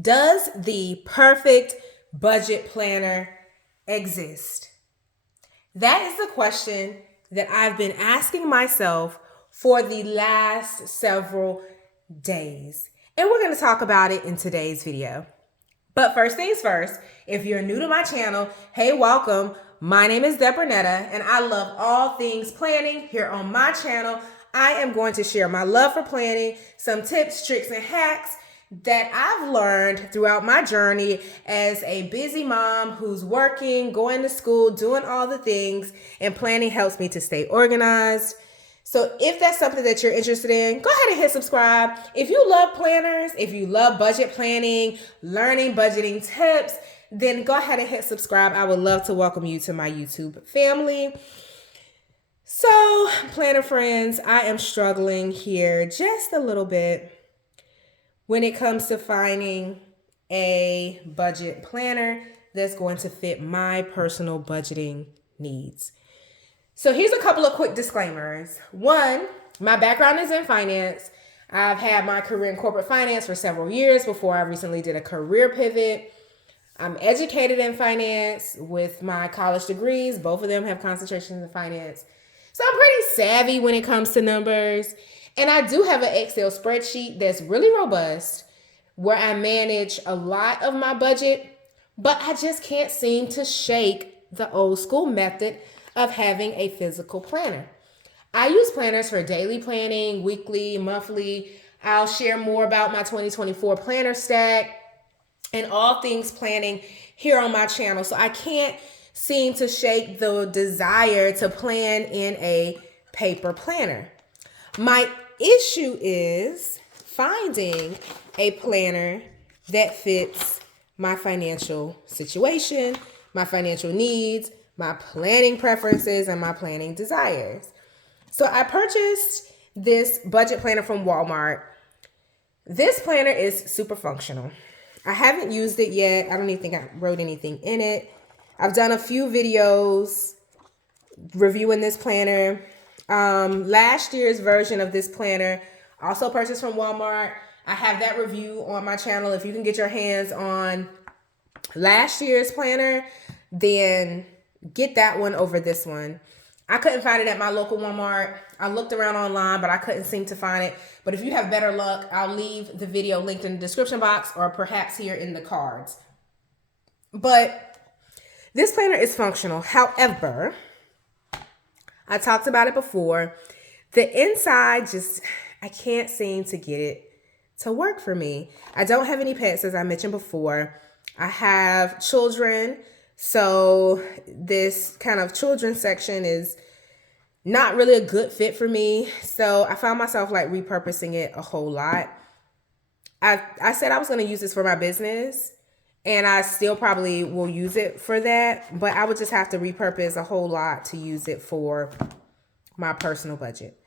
Does the perfect budget planner exist? That is the question that I've been asking myself for the last several days. And we're going to talk about it in today's video. But first things first, if you're new to my channel, hey, welcome. My name is Debronetta, and I love all things planning here on my channel. I am going to share my love for planning, some tips, tricks, and hacks that I've learned throughout my journey as a busy mom who's working, going to school, doing all the things, and planning helps me to stay organized. So if that's something that you're interested in, go ahead and hit subscribe. If you love planners, if you love budget planning, learning budgeting tips, then go ahead and hit subscribe. I would love to welcome you to my YouTube family. So, planner friends, I am struggling here just a little bit when it comes to finding a budget planner that's going to fit my personal budgeting needs. So here's a couple of quick disclaimers. One, my background is in finance. I've had my career in corporate finance for several years before I recently did a career pivot. I'm educated in finance with my college degrees. Both of them have concentrations in finance. So I'm pretty savvy when it comes to numbers. And I do have an Excel spreadsheet that's really robust where I manage a lot of my budget, but I just can't seem to shake the old school method of having a physical planner. I use planners for daily planning, weekly, monthly. I'll share more about my 2024 planner stack and all things planning here on my channel. So I can't seem to shake the desire to plan in a paper planner. My issue is finding a planner that fits my financial situation, my financial needs, my planning preferences, and my planning desires. So I purchased this budget planner from Walmart. This planner is super functional. I haven't used it yet. I don't even think I wrote anything in it. I've done a few videos reviewing this planner. Last year's version of this planner, also purchased from Walmart. I have that review on my channel. If you can get your hands on last year's planner, then get that one over this one. I couldn't find it at my local Walmart. I looked around online, but I couldn't seem to find it. But if you have better luck, I'll leave the video linked in the description box or perhaps here in the cards. But this planner is functional. However, I talked about it before. The inside I can't seem to get it to work for me. I don't have any pets, as I mentioned before. I have children. So this kind of children's section is not really a good fit for me. So I found myself like repurposing it a whole lot. I said I was going to use this for my business, and I still probably will use it for that, but I would just have to repurpose a whole lot to use it for my personal budget.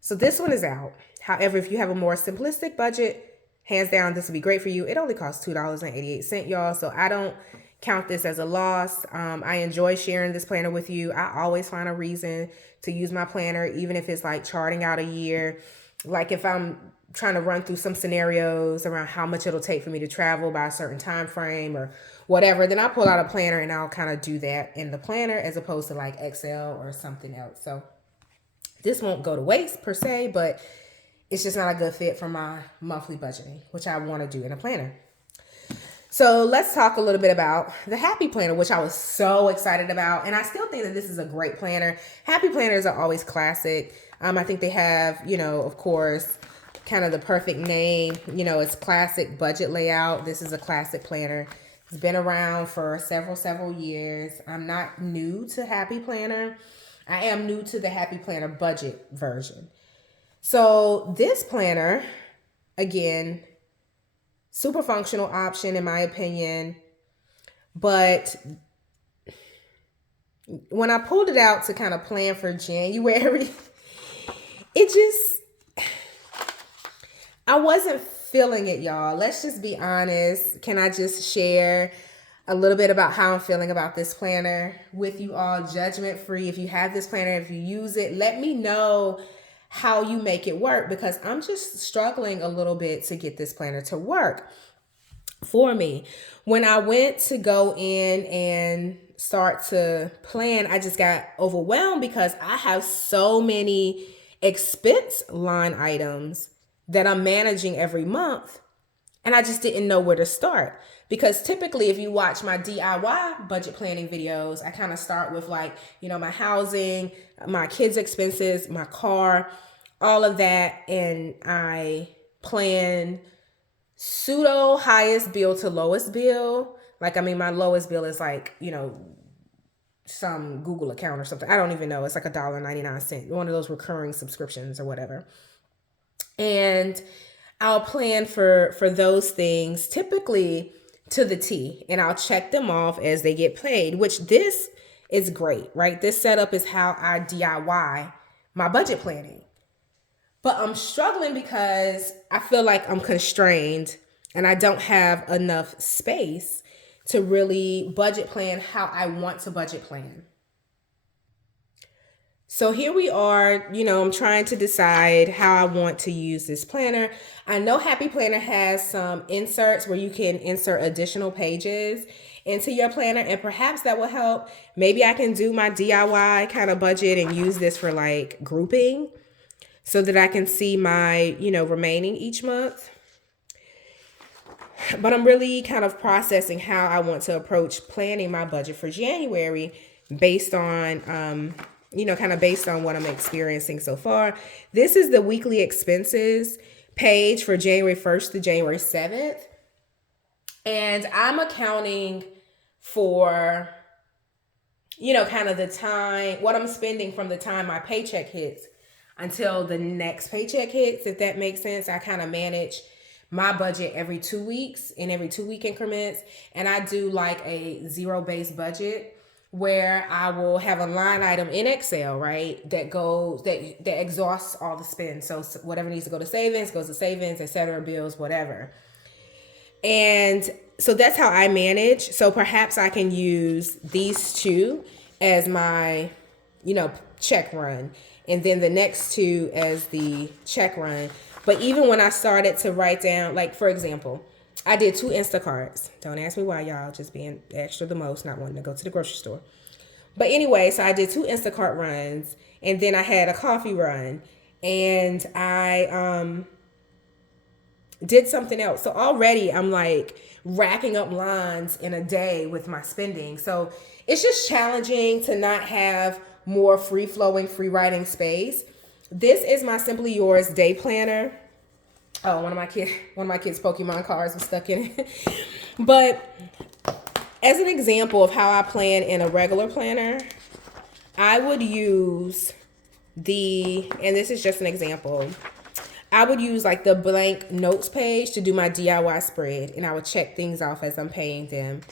So this one is out. However, if you have a more simplistic budget, hands down, this would be great for you. It only costs $2.88, y'all. So I don't count this as a loss. I enjoy sharing this planner with you. I always find a reason to use my planner, even if it's like charting out a year. Like if I'm trying to run through some scenarios around how much it'll take for me to travel by a certain time frame or whatever, then I'll pull out a planner and I'll kind of do that in the planner as opposed to like Excel or something else. So this won't go to waste per se, but it's just not a good fit for my monthly budgeting, which I want to do in a planner. So let's talk a little bit about the Happy Planner, which I was so excited about. And I still think that this is a great planner. Happy Planners are always classic. I think they have, of course, kind of the perfect name. It's classic budget layout. This is a classic planner. It's been around for several years. I'm not new to Happy Planner. I am new to the Happy Planner budget version. So this planner, again, super functional option in my opinion. But when I pulled it out to kind of plan for January, I wasn't feeling it, y'all. Let's just be honest. Can I just share a little bit about how I'm feeling about this planner with you all, judgment free? If you have this planner, if you use it, let me know how you make it work, because I'm just struggling a little bit to get this planner to work. for me. When I went to go in and start to plan, I just got overwhelmed because I have so many expense line items that I'm managing every month. And I just didn't know where to start. Because typically, if you watch my DIY budget planning videos, I kind of start with like, my housing, my kids' expenses, my car, all of that. And I plan pseudo highest bill to lowest bill. Like, my lowest bill is like, some Google account or something. I don't even know. It's like $1.99, one of those recurring subscriptions or whatever. And I'll plan for those things typically to the T, and I'll check them off as they get paid, which this is great, right? This setup is how I DIY my budget planning. But I'm struggling because I feel like I'm constrained and I don't have enough space to really budget plan how I want to budget plan. So here we are, I'm trying to decide how I want to use this planner. I know Happy Planner has some inserts where you can insert additional pages into your planner, and perhaps that will help. Maybe I can do my DIY kind of budget and use this for like grouping so that I can see my, remaining each month. But I'm really kind of processing how I want to approach planning my budget for January based on, kind of based on what I'm experiencing so far. This is the weekly expenses page for January 1st to January 7th. And I'm accounting for, kind of the time, what I'm spending from the time my paycheck hits until the next paycheck hits, if that makes sense. I kind of manage my budget every 2 weeks in every 2-week increments. And I do like a zero-based budget where I will have a line item in Excel, right, that exhausts all the spend. So whatever needs to go to savings, goes to savings, etc., bills, whatever. And so that's how I manage. So perhaps I can use these two as my, check run, and then the next two as the check run. But even when I started to write down, like, for example, I did 2 Instacarts. Don't ask me why, y'all. Just being extra the most, not wanting to go to the grocery store. But anyway, so I did 2 Instacart runs, and then I had a coffee run, and I did something else. So already I'm like racking up lines in a day with my spending. So it's just challenging to not have more free-flowing, free-writing space. This is my Simply Yours day planner. Oh, one of my kids' Pokemon cards was stuck in it. But as an example of how I plan in a regular planner, I would use and this is just an example, I would use like the blank notes page to do my DIY spread, and I would check things off as I'm paying them.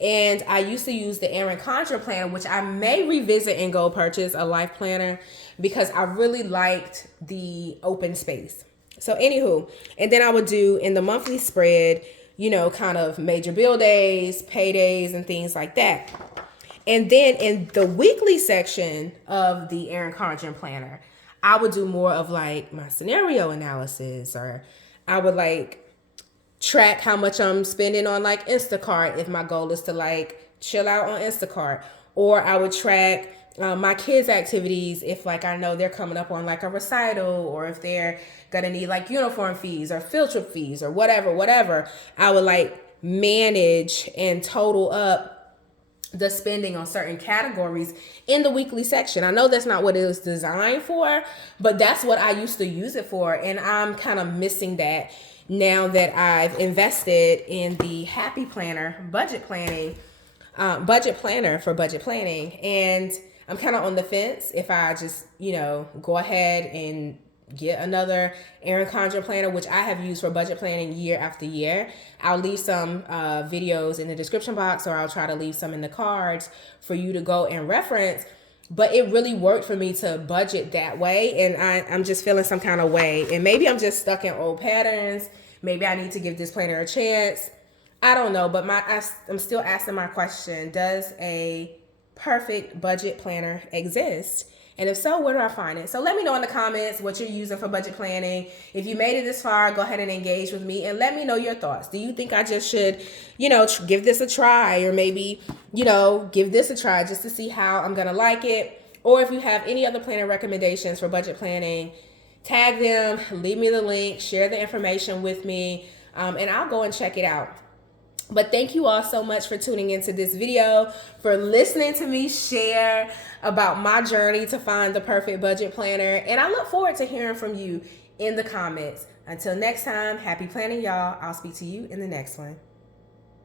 And I used to use the Erin Condren planner, which I may revisit and go purchase a life planner because I really liked the open space. So anywho, and then I would do in the monthly spread, kind of major bill days, paydays, and things like that. And then in the weekly section of the Erin Condren planner, I would do more of like my scenario analysis, or I would like track how much I'm spending on like Instacart if my goal is to like chill out on Instacart, or I would track my kids' activities if like I know they're coming up on like a recital, or if they're gonna need like uniform fees or field trip fees or whatever. I would like manage and total up the spending on certain categories in the weekly section. I know that's not what it was designed for, but that's what I used to use it for. And I'm kind of missing that now that I've invested in the Happy Planner budget planner for budget planning. And I'm kind of on the fence if I just, go ahead and get another Erin Condren planner, which I have used for budget planning year after year. I'll leave some videos in the description box, or I'll try to leave some in the cards for you to go and reference. But it really worked for me to budget that way, and I'm just feeling some kind of way. And maybe I'm just stuck in old patterns. Maybe I need to give this planner a chance. I don't know, but I'm still asking my question, does a perfect budget planner exist? And if so, where do I find it? So let me know in the comments what you're using for budget planning. If you made it this far, go ahead and engage with me and let me know your thoughts. Do you think I just should, give this a try, or maybe, give this a try just to see how I'm going to like it? Or if you have any other planning recommendations for budget planning, tag them, leave me the link, share the information with me, and I'll go and check it out. But thank you all so much for tuning into this video, for listening to me share about my journey to find the perfect budget planner. And I look forward to hearing from you in the comments. Until next time, happy planning, y'all. I'll speak to you in the next one.